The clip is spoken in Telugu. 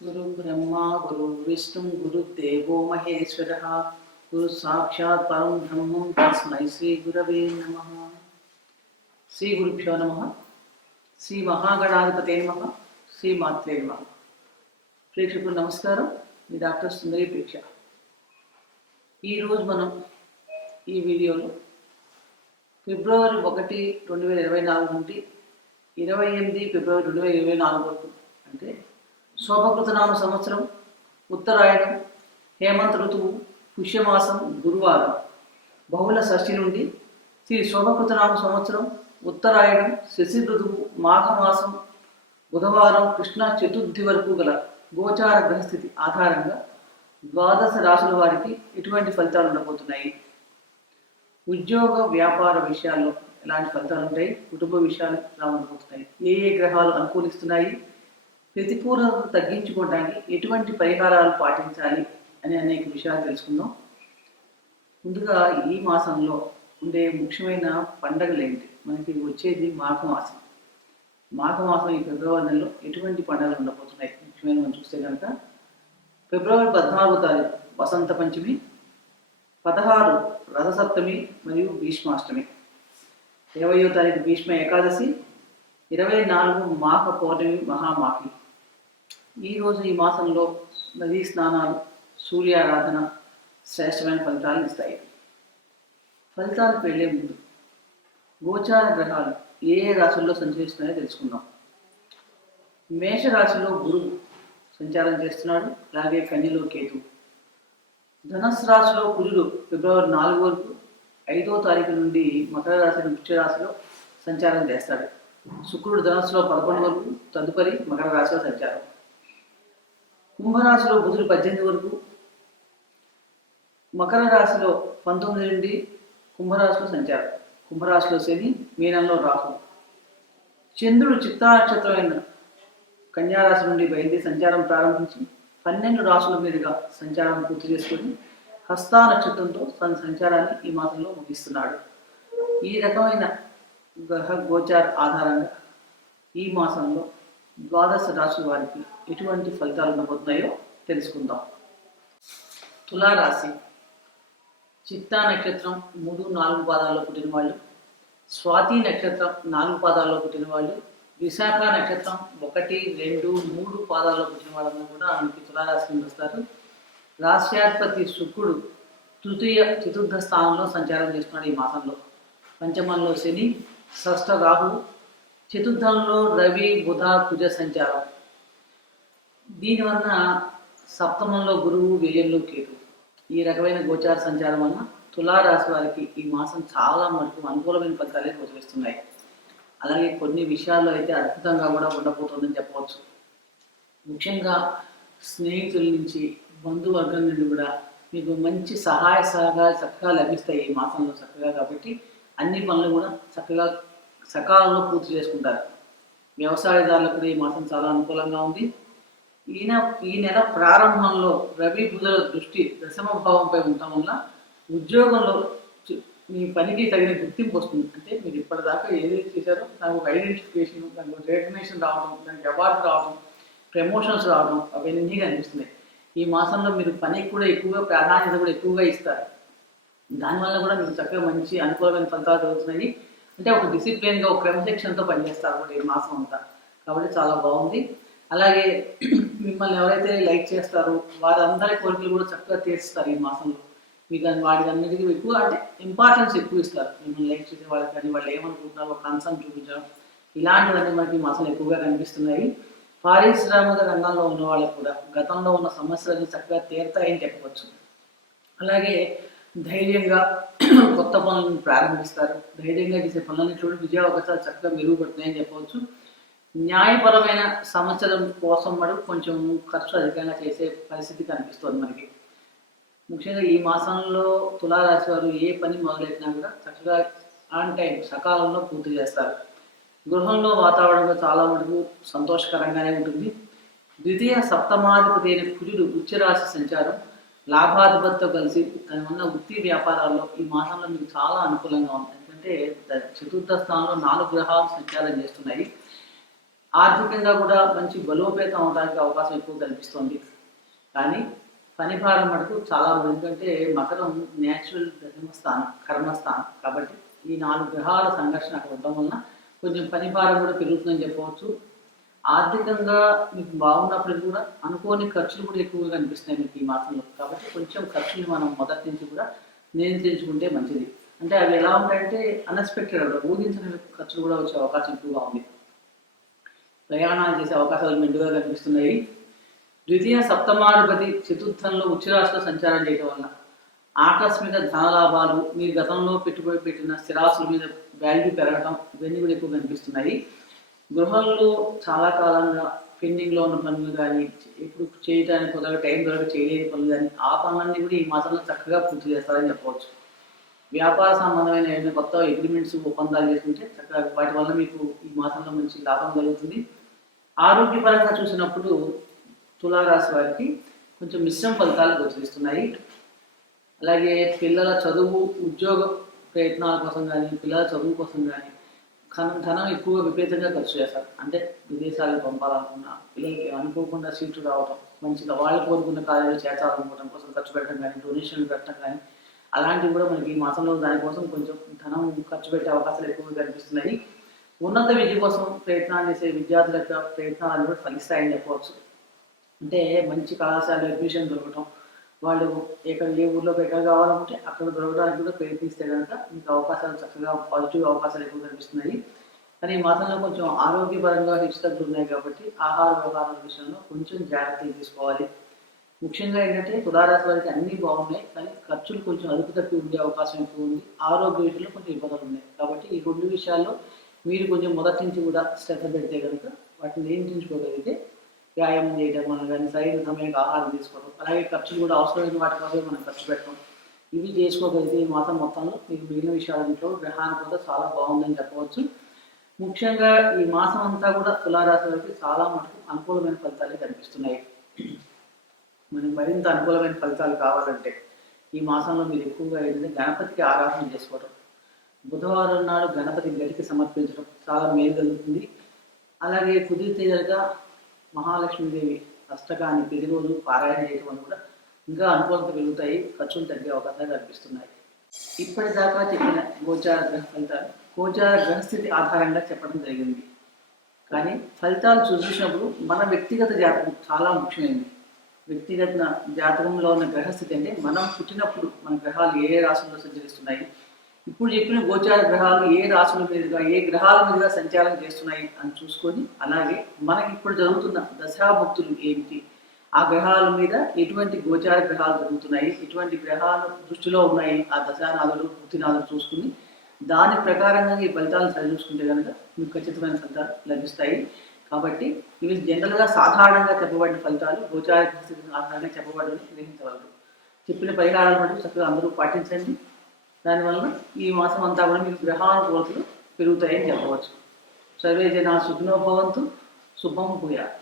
गुरु ब्रह्मा गुरु विष्णु गुरुदेवो महेश्वरः गुरु साक्षात् परं ब्रह्म तस्मै श्री गुरवे नमः। श्री गुरुभ्यो नमः। श्री महागणाधिपते नमः। श्री मात्रे नमः। ప్రేక్షకులు నమస్కారం. మీ డాక్టర్ సుందరి ప్రేక్ష. ఈరోజు మనం ఈ వీడియోలో ఫిబ్రవరి 1, 2024 నుండి 28 ఫిబ్రవరి 2024 వరకు అంటే శోభకృతనామ సంవత్సరం, ఉత్తరాయణం, హేమంత ఋతువు, పుష్యమాసం, గురువారం, బహుళ షష్ఠి నుండి శ్రీ శోభకృతనామ సంవత్సరం, ఉత్తరాయణం, శశి ఋతువు, మాఘమాసం, బుధవారం, కృష్ణ చతుర్థి వరకు గల గోచార గ్రహస్థితి ఆధారంగా ద్వాదశ రాశుల వారికి ఎటువంటి ఫలితాలు ఉండబోతున్నాయి, ఉద్యోగ వ్యాపార విషయాల్లో ఎలాంటి ఫలితాలు ఉంటాయి, కుటుంబ విషయాలు ఎలా ఉండబోతున్నాయి, ఏ గ్రహాలు అనుకూలిస్తున్నాయి, ప్రతికూలతను తగ్గించుకోవడానికి ఎటువంటి పరిహారాలు పాటించాలి అని అనేక విషయాలు తెలుసుకుందాం. ముందుగా ఈ మాసంలో ఉండే ముఖ్యమైన పండుగలు ఏంటి? మనకి వచ్చేది మాఘమాసం. మాఘమాసం ఈ ఫిబ్రవరి నెలలో ఎటువంటి పండుగలు ఉండబోతున్నాయి ముఖ్యమైన మనం చూస్తే కనుక ఫిబ్రవరి 14వ తారీఖు వసంత పంచమి, 16 రథసప్తమి మరియు భీష్మాష్టమి, 20వ తారీఖు భీష్మ ఏకాదశి, 24 మాఘ పౌర్ణమి మహామాఘి. ఈరోజు ఈ మాసంలో నదీ స్నానాలు, సూర్యారాధన శ్రేష్టమైన ఫలితాలను ఇస్తాయి. ఫలితాలకు వెళ్ళే ముందు గోచార గ్రహాలు ఏ రాశుల్లో సంచరిస్తున్నాయో తెలుసుకుందాం. మేషరాశిలో గురువు సంచారం చేస్తున్నాడు, అలాగే కన్యలో కేతు. ధనుస్సు రాశిలో కుజుడు ఫిబ్రవరి 4 వరకు 5వ తారీఖు నుండి మకర రాశి వృశ్చిక రాశిలో సంచారం చేస్తాడు. శుక్రుడు ధనుస్సులో 11 వరకు, తదుపరి మకర రాశిలో సంచారం. కుంభరాశిలో బుధుడు 18 వరకు, మకర రాశిలో 19 నుండి కుంభరాశిలో సంచారం. కుంభరాశిలో శని, మీనంలో రాహు. చంద్రుడు చిత్తా నక్షత్రమైన కన్యారాశి నుండి బయలుదేరి సంచారం ప్రారంభించి 12 రాశుల మీదుగా సంచారం పూర్తి చేసుకొని హస్తా నక్షత్రంతో తన సంచారాన్ని ఈ మాసంలో ముగిస్తున్నాడు. ఈ రకమైన గ్రహ గోచార ఆధారంగా ఈ మాసంలో ద్వాదశ రాశుల వారికి ఎటువంటి ఫలితాలు ఉండబోతున్నాయో తెలుసుకుందాం. తులారాశి చిత్తా నక్షత్రం 3, 4 పాదాల్లో పుట్టిన వాళ్ళు, స్వాతి నక్షత్రం 4 పాదాల్లో పుట్టిన వాళ్ళు, విశాఖ నక్షత్రం 1, 2, 3 పాదాల్లో పుట్టిన వాళ్ళందరూ కూడా మనకి తులారాశి నుండి వస్తారు. రాశ్యాధిపతి శుక్రుడు తృతీయ చతుర్థ స్థానంలో సంచారం చేస్తున్నాడు ఈ మాసంలో. పంచమంలో శని, షష్ఠ రాహు, చతుర్థంలో రవి, బుధ, కుజ సంచారం. దీనివలన సప్తమంలో గురువు, వ్యయంలో కేతు. ఈ రకమైన గోచార సంచారం వలన తులారాశి వారికి ఈ మాసం చాలా మటుకు అనుకూలమైన ఫలితాలే గోచరిస్తున్నాయి. అలాగే కొన్ని విషయాల్లో అయితే అద్భుతంగా కూడా ఉండబోతుందని చెప్పవచ్చు. ముఖ్యంగా స్నేహితుల నుంచి, బంధువర్గం నుండి కూడా మీకు మంచి సహాయ సహకారాలు చక్కగా లభిస్తాయి ఈ మాసంలో చక్కగా. కాబట్టి అన్ని పనులు కూడా చక్కగా సకాలంలో పూర్తి చేసుకుంటారు. వ్యవసాయదారులకు కూడా ఈ మాసం చాలా అనుకూలంగా ఉంది. ఈ నెల ప్రారంభంలో రవి బుధుల దృష్టి దశమ భావంపై ఉండటం వల్ల ఉద్యోగంలో మీ పనికి తగిన గుర్తింపు వస్తుంది. అంటే మీరు ఇప్పటిదాకా ఏదైతే చేశారో దానికి ఒక ఐడెంటిఫికేషన్, దానికి ఒక రికగ్నేషన్ రావడం, దానికి అవార్డు రావడం, ప్రమోషన్స్ రావడం అవన్నీ కనిపిస్తున్నాయి. ఈ మాసంలో మీరు పనికి కూడా ఎక్కువగా ప్రాధాన్యత కూడా ఎక్కువగా ఇస్తారు. దానివల్ల కూడా మీకు చక్కగా మంచి అనుకూలమైన ఫలితాలు జరుగుతున్నాయి. అంటే ఒక డిసిప్లిన్గా, ఒక క్రమశిక్షణతో పనిచేస్తారు అన్నమాట ఈ మాసం అంతా. కాబట్టి చాలా బాగుంది. అలాగే మిమ్మల్ని ఎవరైతే లైక్ చేస్తారో వారందరి కోరికలు కూడా చక్కగా తీరుస్తారు ఈ మాసంలో. మీకు వాటికన్నిటికీ ఎక్కువ అంటే ఇంపార్టెన్స్ ఎక్కువ ఇస్తారు. మిమ్మల్ని లైక్ చేసే వాళ్ళకి కానీ వాళ్ళు ఏమనుకుంటున్నారో కన్సర్న్ చూపించడం, ఇలాంటివన్నీ మనకి ఈ మాసంలో ఎక్కువగా కనిపిస్తున్నాయి. పారిశ్రామిక రంగంలో ఉన్న వాళ్ళకి కూడా గతంలో ఉన్న సమస్యలన్నీ చక్కగా తీరుతాయని చెప్పవచ్చు. అలాగే ధైర్యంగా కొత్త పనులను ప్రారంభిస్తారు. ధైర్యంగా చేసే పనులన్నింటిలో విజయావకాశాలు చక్కగా మెరుగుపడుతున్నాయని చెప్పవచ్చు. న్యాయపరమైన సమస్యల కోసం మటుకు కొంచెం ఖర్చు అధికంగా చేసే పరిస్థితి కనిపిస్తుంది మనకి. ముఖ్యంగా ఈ మాసంలో తులారాశి వారు ఏ పని మొదలెట్టినా కూడా చక్కగా ఆన్ టైం సకాలంలో పూర్తి చేస్తారు. గృహంలో వాతావరణంలో చాలా మటుకు సంతోషకరంగానే ఉంటుంది. ద్వితీయ సప్తమాధిపతి అయిన కుజుడు ఉచ్చరాశి సంచారం లాభాధిపతితో కలిసి దానివల్ల వృత్తి వ్యాపారాల్లో ఈ మాసంలో మీకు చాలా అనుకూలంగా ఉంది. ఎందుకంటే చతుర్థ స్థానంలో 4 గ్రహాలు సంచారం చేస్తున్నాయి. ఆర్థికంగా కూడా మంచి బలోపేతం అవడానికి అవకాశం ఎక్కువ కనిపిస్తుంది. కానీ పని భారం మటుకు చాలా ఉంది. ఎందుకంటే మకరం న్యాచురల్ ధర్మస్థానం, కర్మస్థానం కాబట్టి ఈ 4 గ్రహాల సంఘర్షణ అక్కడ ఉండడం వలన కొంచెం పని భారం కూడా పెరుగుతుందని చెప్పవచ్చు. ఆర్థికంగా మీకు బాగున్నప్పటికీ కూడా అనుకోని ఖర్చులు కూడా ఎక్కువగా కనిపిస్తున్నాయి మీకు ఈ మాసంలో. కాబట్టి కొంచెం ఖర్చులు మనం మొదటి నుంచి కూడా నియంత్రించుకుంటే మంచిది. అంటే అవి ఎలా ఉంటాయంటే అన్ఎక్స్పెక్టెడ్, ఊహించిన ఖర్చులు కూడా వచ్చే అవకాశం ఎక్కువగా ఉంది. ప్రయాణాలు చేసే అవకాశాలు మెండుగా కనిపిస్తున్నాయి. ద్వితీయ సప్తమాధిపతి చతుర్థంలో ఉచ్చరాశిలో సంచారం చేయడం వల్ల ఆకస్మిక ధనలాభాలు, మీరు గతంలో పెట్టుబడి పెట్టిన స్థిరాస్తుల మీద వాల్యూ పెరగడం ఇవన్నీ కూడా ఎక్కువ కనిపిస్తున్నాయి. గృహంలో చాలా కాలంగా పెండింగ్లో ఉన్న పనులు కానీ, ఇప్పుడు చేయడానికి కొద్దిగా టైం దొరక చేయలేని పనులు కానీ, ఆ పనులన్నీ కూడా ఈ మాసంలో చక్కగా పూర్తి చేస్తారని చెప్పవచ్చు. వ్యాపార సంబంధమైన ఏమైనా కొత్త అగ్రిమెంట్స్, ఒప్పందాలు చేసుకుంటే చక్కగా వాటి వల్ల మీకు ఈ మాసంలో మంచి లాభం కలుగుతుంది. ఆరోగ్యపరంగా చూసినప్పుడు తులారాశి వారికి కొంచెం మిశ్రమ ఫలితాలు గోచరిస్తున్నాయి. అలాగే పిల్లల చదువు, ఉద్యోగ ప్రయత్నాల కోసం కానీ, పిల్లల చదువు కోసం కానీ ధనం ఎక్కువగా విపరీతంగా ఖర్చు చేస్తారు. అంటే విదేశాలకు పంపాలనుకున్న పిల్లలకి అనుకోకుండా సీట్లు రావడం, మంచిగా వాళ్ళు కోరుకున్న కార్యాలు చేర్చాలనుకోవడం కోసం ఖర్చు పెట్టడం కానీ, డొనేషన్లు పెట్టడం కానీ అలాంటివి కూడా మనకి ఈ మాసంలో దానికోసం కొంచెం ధనం ఖర్చు పెట్టే అవకాశాలు ఎక్కువగా కనిపిస్తున్నాయి. ఉన్నత విద్య కోసం ప్రయత్నాలు చేసే విద్యార్థుల యొక్క ప్రయత్నాలు కూడా ఫలిస్తాయని చెప్పవచ్చు. అంటే మంచి కళాశాలలో అడ్మిషన్ దొరకటం, వాళ్ళు ఏ ఊర్లోకి ఎక్కడ కావాలంటే అక్కడ దొరకడానికి కూడా ప్రయత్నిస్తే కనుక మీకు అవకాశాలు చక్కగా పాజిటివ్ అవకాశాలు ఎక్కువ కనిపిస్తున్నాయి. కానీ ఈ మాసంలో కొంచెం ఆరోగ్యపరంగా హెచ్చుతగ్గులు ఉన్నాయి కాబట్టి ఆహార వ్యవహారాల విషయంలో కొంచెం జాగ్రత్తలు తీసుకోవాలి. ముఖ్యంగా ఏంటంటే తులారాశి వారికి అన్నీ బాగున్నాయి, కానీ ఖర్చులు కొంచెం అదుపు తప్పి ఉండే అవకాశం ఎక్కువ ఉంది. ఆరోగ్య విషయంలో కొంచెం ఇబ్బందులు ఉన్నాయి. కాబట్టి ఈ 2 విషయాల్లో మీరు కొంచెం మొదటి నుంచి కూడా శ్రద్ధ పెడితే కనుక వాటిని నియంత్రించుకోగలిగితే వ్యాయామం చేయడం వల్ల కానీ, సరైన సమయానికి ఆహారం తీసుకోవడం, అలాగే ఖర్చులు కూడా అవసరమైన వాటి కోసమే మనం ఖర్చు పెట్టడం, ఇవి చేసుకోగలిగితే ఈ మాసం మొత్తంలో మీకు మిగిలిన విషయాలతో గ్రహానికి కూడా చాలా బాగుందని చెప్పవచ్చు. ముఖ్యంగా ఈ మాసం అంతా కూడా తులారాశి వారికి చాలా మటుకు అనుకూలమైన ఫలితాలే కనిపిస్తున్నాయి. మనకి మరింత అనుకూలమైన ఫలితాలు కావాలంటే ఈ మాసంలో మీరు ఎక్కువగా ఏంటంటే గణపతికి ఆరాధన చేసుకోవడం, బుధవారం నాడు గణపతి గడికి సమర్పించడం చాలా మేలు కలుగుతుంది. అలాగే కుదిరితే కనుక మహాలక్ష్మీదేవి అష్టకాన్ని ప్రతిరోజు పారాయణ చేయడం వల్ల కూడా ఇంకా అనుకూలత పెరుగుతాయి, ఖర్చులు తగ్గే అవకాశాలు కనిపిస్తున్నాయి. ఇప్పటిదాకా చెప్పిన గోచార గ్రహ ఫలితాలు గోచార గ్రహస్థితి ఆధారంగా చెప్పడం జరిగింది. కానీ ఫలితాలు చూసినప్పుడు మన వ్యక్తిగత జాతకం చాలా ముఖ్యమైనది. వ్యక్తిగత జాతకంలో ఉన్న గ్రహస్థితి అంటే మనం పుట్టినప్పుడు మన గ్రహాలు ఏ రాశుల్లో సంచరిస్తున్నాయి, ఇప్పుడు చెప్పిన గోచార గ్రహాలు ఏ రాశుల మీదుగా, ఏ గ్రహాల మీదుగా సంచారం చేస్తున్నాయి అని చూసుకొని, అలాగే మనకి ఇప్పుడు జరుగుతున్న దశాభక్తులు ఏమిటి, ఆ గ్రహాల మీద ఎటువంటి గోచార గ్రహాలు జరుగుతున్నాయి, ఎటువంటి గ్రహాలు దృష్టిలో ఉన్నాయి ఆ దశానాథులు, భక్తినాథులు చూసుకుని దాని ప్రకారంగా ఈ ఫలితాలను సరిచూసుకుంటే కనుక మీకు ఖచ్చితమైన ఫలితాలు లభిస్తాయి. కాబట్టి ఇవి జనరల్గా సాధారణంగా చెప్పబడిన ఫలితాలు గోచార ఆధారంగా చెప్పబడని గ్రహించగలరు. చెప్పిన పరిహారాలు మటుకు చక్కగా అందరూ పాటించండి. దానివల్ల ఈ మాసం అంతా కూడా మీకు గ్రహానుకూలతలు పెరుగుతాయని చెప్పవచ్చు. సర్వే జనా సుఖినో భవంతు, శుభం భూయాత్.